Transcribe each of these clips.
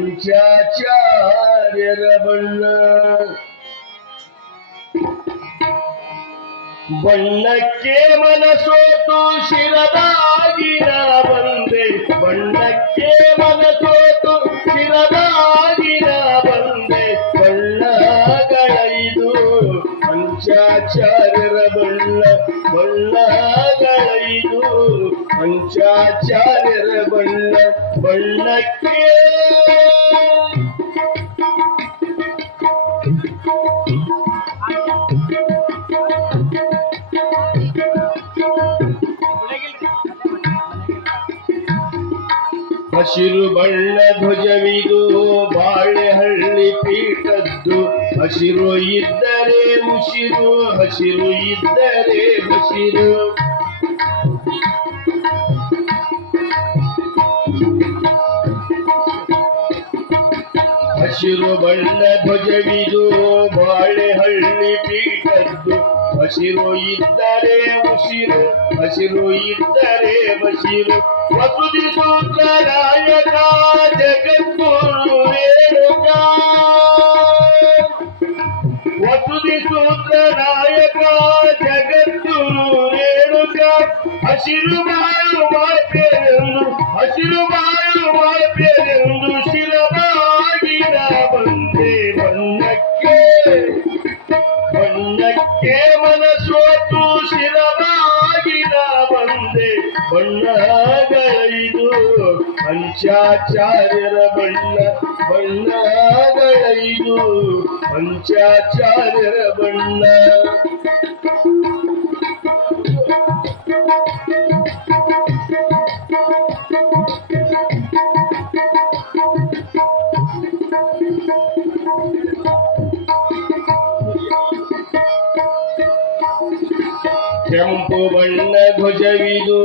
पंचाचार्यर बಣ್ಣ ಬಣ್ಣಕ್ಕೆ ಮನಸೋತು ಶಿರದಾಗಿನ ಬಂದೆ ಬಣ್ಣಕ್ಕೆ ಮನಸೋತು ಶಿರದಾಗಿನ ಬಂದೆ ಬಣ್ಣಗಳೈದು ಪಂಚಾಚಾರ್ಯರ ಬಣ್ಣ ಬಣ್ಣಗಳೈದು ಪಂಚಾಚಾರ್ಯರ ಬಣ್ಣ ಬಣ್ಣಕ್ಕೆ ಹಸಿರು ಬಣ್ಣ ಧ್ವಜವಿದು ಬಾಳೆಹಳ್ಳಿ ಪೀಠದ್ದು ಹಸಿರು ಇದ್ದರೆ ಉಸಿರು ಹಸಿರು ಇದ್ದರೆ ಹಸಿರು ಹಸಿರು ಬಣ್ಣ ಧ್ವಜವಿದು ಬಾಳೆಹಳ್ಳಿ ಪೀಠದ್ದು ಹಸಿರು ಇದ್ದರೆ ಉಸಿರು ಹಸಿರು ಇದ್ದರೆ ಬಸಿರು ವಸುದಿ ಸೂತ್ರ ನಾಯಕ ಜಗದ್ಗುರು ರೇಣುಕ ವಸುದಿ ಸೂತ್ರ ನಾಯಕ ಜಗದ್ಗುರು ರೇಣುಕ ಹಸಿರು ಬಾಳು ಮಾಡ್ಬೇರೆಂದು ಹಸಿರು ಬಾಳು ಮಾಡ್ಬೇರೆಂದು ಶಿರವಾಗಿನ ಬಂದೆ ಬಣ್ಣಕ್ಕೆ ಬಣ್ಣಕ್ಕೆ ಮನಸೋತು ಶಿರವಾಗಿನ ಬಂದೆ ಬಣ್ಣಗಳೈದು ಪಂಚಾಚಾರ್ಯರ ಬಣ್ಣ ಬಣ್ಣಗಳೈದು ಪಂಚಾಚಾರ್ಯರ ಬಣ್ಣ ಕೆಂಪು ಬಣ್ಣ ಧ್ವಜವಿದು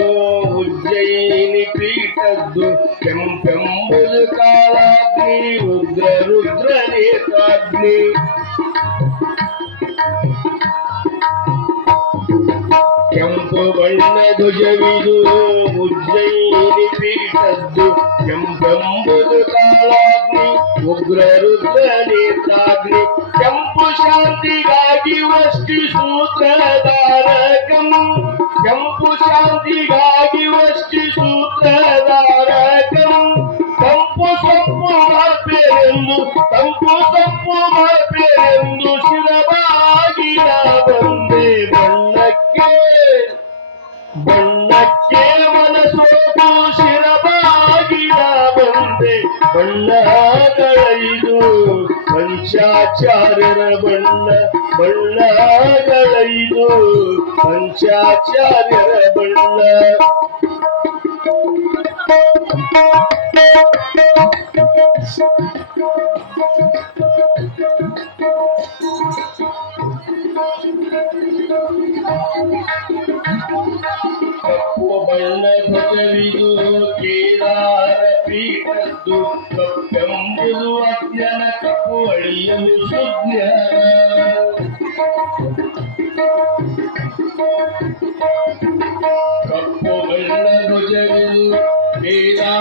ಉಜ್ಜಯಿನಿ ಪೀಠದ್ದು ಕೆಂಪೆಂಬುದು ಕಾಲಾಗ್ನಿ ಉಗ್ರ ರುದ್ರ ನೇತಾಗ್ನಿ ಕೆಂಪು ಬಣ್ಣ ಧ್ವಜವಿದು ಉಜ್ಜಯಿನಿ ಪೀಠದ್ದು ಕೆಂಪೆಂಬುದು ಕಾಲಾಗ್ನಿ ಉಗ್ರ ರುದ್ರ ನೇತಾಗ್ನಿ ಕೆಂಪು ಶಾಂತಿಗಾಗಿ ವಷ್ಟಿ ಸೂತ್ರಧಾರಕಂ ಕೆಂಪು ಶಾಂತಿಗಾಗಿ ವಷ್ಟಿ ಸೂತ್ರಧಾರಕಂ ತಂಪು ಸೊಪ್ಪು ಮಾಡ್ಬೇರೆಂದು ತಂಪು ಸೊಪ್ಪು ಮಾಡ್ಬೇರೆಂದು ಶಿರವಾಗಿನ ಬಂದೆ ಬಣ್ಣಕ್ಕೆ ಬಣ್ಣಕ್ಕೆ ಮನಸೋತು ಶಿರವಾಗಿನ ಬಂದೆ ಬಣ್ಣಗಳೈದು ಪಂಚಾಚಾರ್ಯರ ಬಣ್ಣ ಬಣ್ಣಗಳೈದು ಪಂಚಾಚಾರ್ಯರ ಬಣ್ಣ ಕಪ್ಪು ಬಣ್ಣ ಧ್ವಜವಿದು ಕೇದಾರ ಪೀಠದ್ದು ಕಪ್ಪೆಂಬುದು ಅಜ್ಞಾನ ಕಪ್ಪು ಅಳಿಯಲು ಸುಜ್ಞಾನ ಕಪ್ಪು ಬಣ್ಣ ಧ್ವಜವಿದು ಕೇದಾರ